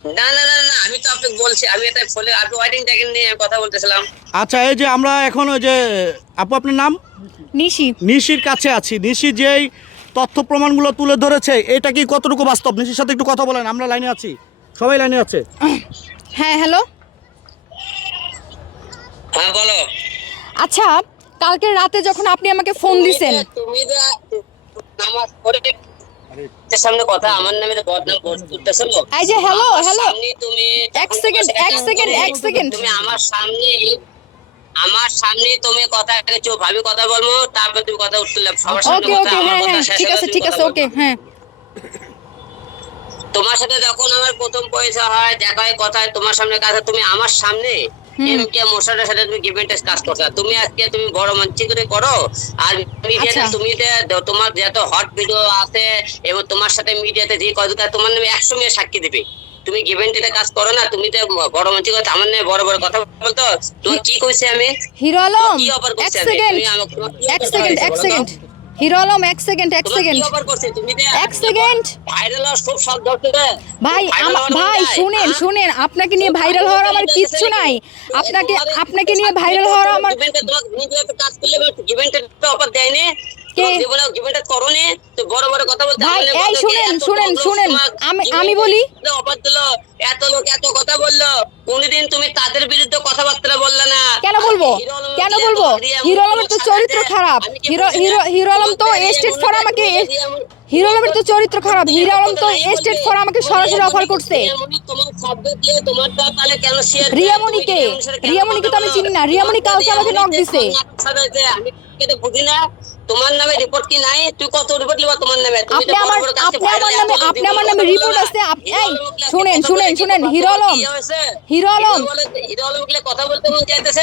না না না না আমি তো আপনাকে বলছি আমি এটা ফোনে আপনি ওয়াইটিং ট্যাগিং নিয়ে আমি কথা বলতেছিলাম আচ্ছা এই যে আমরা এখন ওই যে আপু আপনার নাম নিশি নিশির কাছে আছি নিশি যেই তথ্য প্রমাণগুলো তুলে ধরেছে এটা কি কতটুকু বাস্তব নিশির সাথে একটু কথা বলেন আমরা লাইনে আছি সবাই লাইনে আছে হ্যাঁ হ্যালো হ্যাঁ বলো আচ্ছা কালকে রাতে যখন আপনি আমাকে ফোন দিছেন তুমি সামনে কথা আমার নামে তো বদনাম করতেছো এই যে হ্যালো হ্যালো তুমি এক সেকেন্ড এক সেকেন্ড এক সেকেন্ড তুমি আমার সামনে আমার সামনে তুমি কথা চুপ আমি কথা বলব তারপর তুমি কথা উঠতে লাগবে সবার সামনে কথা আমার হ্যাঁ কথা হ্যাঁ ঠিক আছে ঠিক আছে ওকে হ্যাঁ। তোমার সাথে যখন আমার প্রথম পয়সা হয় দেখা হয় কথা তোমার সামনে কাজ তুমি আমার সামনে এম কে মোশারের সাথে তুমি গিভেন্টেস কাজ করছ। তুমি আজকে তুমি বড় মঞ্চে করে করো আর মিডিয়াতে আচ্ছা। তুমি তোমার যত হট ভিডিও আছে এবং তোমার সাথে মিডিয়াতে যে কথা তোমার নামে একশো মেয়ে সাক্ষী দিবে। তুমি গিভেন্টেতে কাজ করো না তুমি তো বড় মঞ্চে কথা আমার নামে বড় বড় কথা বলতো। তুমি কি কইছে আমি? হিরো আলম কি অফার করছে আমি? এক সেকেন্ড এক সেকেন্ড হিরো আলম এক সেকেন্ড এক সেকেন্ড এক সেকেন্ড ভাই ভাই শুনেন শুনেন আপনাকে নিয়ে ভাইরাল হওয়ার আমার কিচ্ছু নাই। আপনাকে আপনাকে নিয়ে ভাইরাল হওয়ার আমার আমি- বলি। এত লোক এত কথা কোনদিন তুমি তাদের বিরুদ্ধে কথাবার্তা বললে না। কেন বলব? কেন বলব? হিরো আলমের তো চরিত্র খারাপ। হিরো হিরো হিরো আলম তো স্টেট ফর আমাকে হিরো আলমের তো চরিত্র খারাপ। হিরো আলম তো এস্টেট ফর আমাকে সরাসরি অফার করছে। রিয়ামণিকে, রিয়ামণিকে তো আমি চিনি না, রিয়ামণি কালকে আমাকে knock দিছে। বুঝি না। তোমার নামে রিপোর্ট কি নাই? তুই কত রিপোর্ট লিবা তোমার নামে? আপনি আমার আপনি আমার নামে আপনি আমার নামে রিপোর্ট আছে না। আপ- হিরো এই আলমকে শুনেন শুনেন শুনেন। হিরো আলম। হিরো আলম। বলে- হিরো আলমকে কথা বলতে মন চাইতেছে?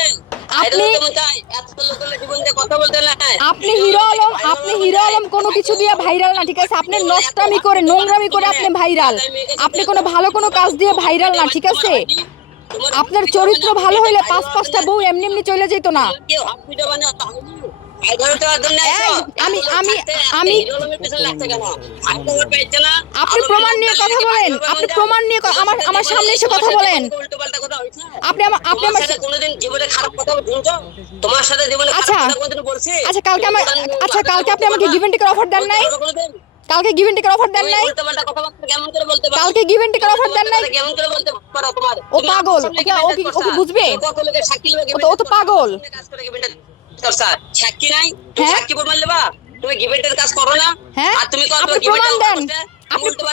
আপনি- হিরো আলম আপনি হিরো আলম কোনো কিছু দিয়ে ভাইরাল না ঠিক আছে? আপনি নষ্টামি করে নোংরামি করে আপনি ভাইরাল আপনি কোনো ভালো কোনো কাজ দিয়ে ভাইরাল না ঠিক আছে? আপনার চরিত্র ভালো হইলে পাঁচ পাঁচটা বউ এমনি এমনি চলে যেত না। আমি- আমি- আমি- আপনি প্রমাণ নিয়ে কথা বলেন। আপনি প্রমাণ নিয়ে আমার আমার সামনে এসে কথা বলেন। আপনি আমার আপনি আমার সাথে কোনোদিন জীবনে খারাপ কথা শুনছো? তোমার সাথে জীবনে খারাপ আচ্ছা। কথা কোনোদিন বলছি? আচ্ছা কালকে আমার আচ্ছা কালকে আপনি আমাকে গিভেন টেকের অফার দেন নাই? কালকে গিভেন টেকের অফার দেন নাই? কালকে গিভেন টেকের অফার দেন নাই? কেমন করে বলতে পারো তোমার? ও পাগল, ওকে- ও কি- ও কি বুঝবে? ও তো- পাগল। সাক্ষী নাই? হ্যাঁ? সাক্ষী প্রমাণ লেবা তুমি কাজ করো না। হ্যাঁ? আর তুমি কত প্রমাণ দেন। আপনি-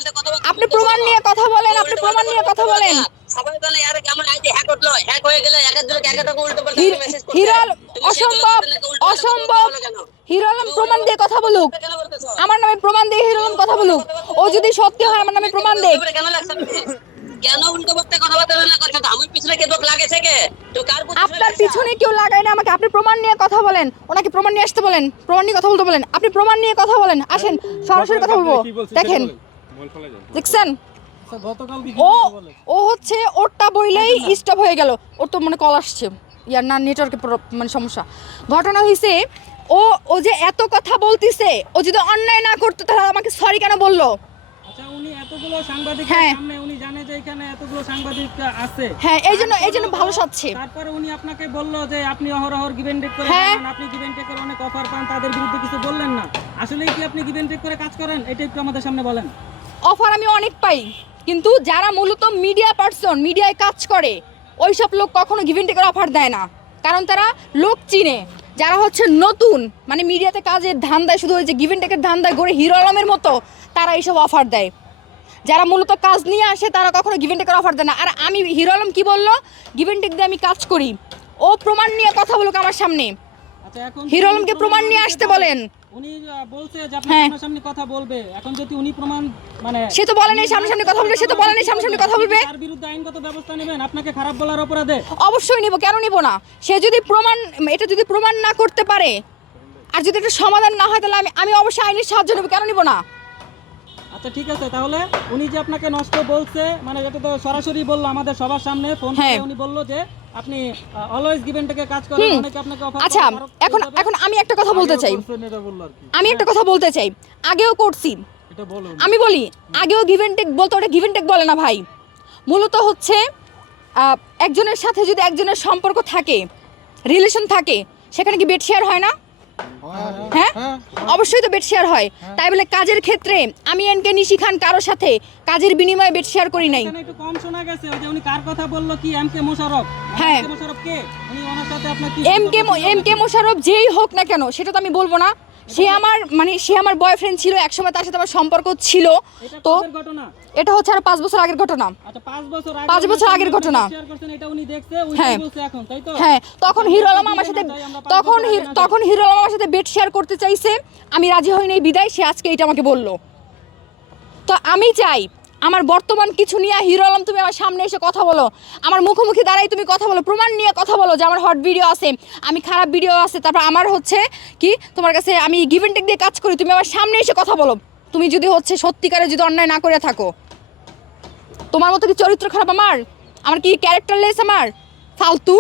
আপনি প্রমাণ নিয়ে কথা বলেন আপনি প্রমাণ নিয়ে কথা বলেন। হয়ে অসম্ভব অসম্ভব। প্রমাণ দিয়ে কথা বলুক। আমার নামে প্রমাণ দিয়ে হিরোলম কথা বলুক। ও যদি সত্যি হয় আমার নামে প্রমাণ দেখ কেন লাগছে কেন উল্টো করতে কথাবার্তা না কথা আমার পিছনে লাগেছে কে তো কার আপনার পিছনে কেউ লাগায় না আমাকে। আপনি প্রমাণ নিয়ে কথা বলেন। ওনাকে প্রমাণ নিয়ে আসতে বলেন। প্রমাণ নিয়ে কথা বলতে বলেন। আপনি প্রমাণ নিয়ে কথা বলেন। আসেন সরাসরি কথা বলব। দেখেন। দেখছেন? ও ও হচ্ছে ওরটা বইলেই স্টপ হয়ে গেল। ওর তো মানে কল আসছে। ইয়ার না নেটওয়ার্কের মানে সমস্যা। ঘটনা হয়েছে ও ও যে এত কথা বলতিছে ও যদি অন্যায় না করতো তাহলে আমাকে সরি কেন বলল? আচ্ছা উনি এতগুলো সাংবাদিক হ্যাঁ। উনি জানে যে এখানে এতগুলো সাংবাদিক আছে। হ্যাঁ এই জন্য এই জন্য ভালো সাজছে। তারপরে উনি আপনাকে বলল যে আপনি অহরহর গিভেন টেক করে হ্যাঁ। আপনি গিভেন টেকের অনেক অফার পান তাদের বিরুদ্ধে কিছু বললেন না। আসলেই কি আপনি গিভেন টেক করে কাজ করেন? এটা একটু আমাদের সামনে বলেন। অফার আমি অনেক পাই কিন্তু যারা মূলত মিডিয়া পার্সন মিডিয়ায় কাজ করে ওইসব লোক কখনো গিভেন টেকের অফার দেয় না। কারণ তারা লোক চিনে। যারা হচ্ছে নতুন মানে মিডিয়াতে কাজের ধান দেয় শুধু ওই যে গিভেন টেকের ধান দেয় গড়ে হিরো আলমের মতো, তারা এইসব অফার দেয়। যারা মূলত কাজ নিয়ে আসে, তারা কখনো গিভেন টেকের অফার দেয় না। আর আমি হিরো আলম কী বলল? গিভেন টেক দিয়ে আমি কাজ করি। ও প্রমাণ নিয়ে কথা বলুক আমার সামনে। হিরো আলমকে প্রমাণ নিয়ে আসতে বলেন। উনি বলছে যে আপনার হ্যাঁ। সামনাসামনি কথা বলবে। এখন যদি উনি প্রমাণ মানে সে তো বলেনি সামনাসামনি কথা বলবে সে তো বলেনি সামনাসামনি কথা বলবে। তার বিরুদ্ধে আইনগত ব্যবস্থা নেবেন। আপনাকে খারাপ বলার অপরাধে। অবশ্যই নিব কেন নিব না? সে যদি প্রমাণ এটা যদি প্রমাণ না করতে পারে আর যদি এটা সমাধান না হয় তাহলে আমি আমি অবশ্যই আইনের সাহায্য নেব কেন নিব না? আচ্ছা ঠিক আছে তাহলে উনি যে আপনাকে নষ্ট বলছে মানে এটা তো সরাসরি বলল আমাদের সবার সামনে ফোন হ্যাঁ। করে উনি বলল যে আপনি অলওয়েজ গিভেন থেকে কাজ করেন হুম। অনেকে আপনাকে অফার আচ্ছা এখন এখন আমি একটা কথা বলতে চাই। আমি একটা কথা বলতে চাই। আগেও করছি। এটা আমি বলি আগেও গিভেন টেক বলতো ওটা গিভেন টেক বলে না ভাই। মূলত হচ্ছে আহ, একজনের সাথে যদি একজনের সম্পর্ক থাকে রিলেশন থাকে সেখানে কি বেড শেয়ার হয় না? হ্যাঁ? অবশ্যই তো বেড শেয়ার হয়। তাই বলে কাজের ক্ষেত্রে আমি এনকে নিশি খান কারোর সাথে কাজের বিনিময়ে বেড শেয়ার করি নাই। একটু কম শোনা গেছে ওই যে উনি কার কথা বলল কি এম কে মোশারফ হ্যাঁ। এম কে উনি ওনার সাথে আপনার কি এম কে এম কে নাকি? মোশারফ যেই হোক না কেন সেটা তো আমি বলব না। সে আমার মানে সে আমার বয়ফ্রেন্ড ছিল একসময় তার সাথে আমার সম্পর্ক ছিল। তো এটা হচ্ছে আর পাঁচ বছর আগের ঘটনা। আচ্ছা পাঁচ বছর আগের ঘটনা। হ্যাঁ। হ্যাঁ তখন হিরো আলম আমার সাথে তখন তখন হিরো আলম আমার সাথে বেড শেয়ার করতে চাইছে। আমি রাজি হইনি বিদায় সে আজকে এটা আমাকে বলল। তো আমি চাই আমার বর্তমান কিছু নিয়ে হিরো আলম তুমি আমার সামনে এসে কথা বলো। আমার মুখোমুখি দাঁড়াই তুমি কথা বলো, প্রমাণ নিয়ে কথা বলো যে আমার হট ভিডিও আছে, আমি খারাপ ভিডিও আছে। তারপর আমার হচ্ছে কি, তোমার কাছে আমি গিভ টেক দিয়ে কাজ করি, তুমি আমার সামনে এসে কথা বলো। তুমি যদি হচ্ছে সত্যিকারে যদি অন্যায় না করে থাকো। তোমার মতো কি চরিত্র খারাপ আমার? আমার কি ক্যারেক্টারলেস আমার? ফালতু?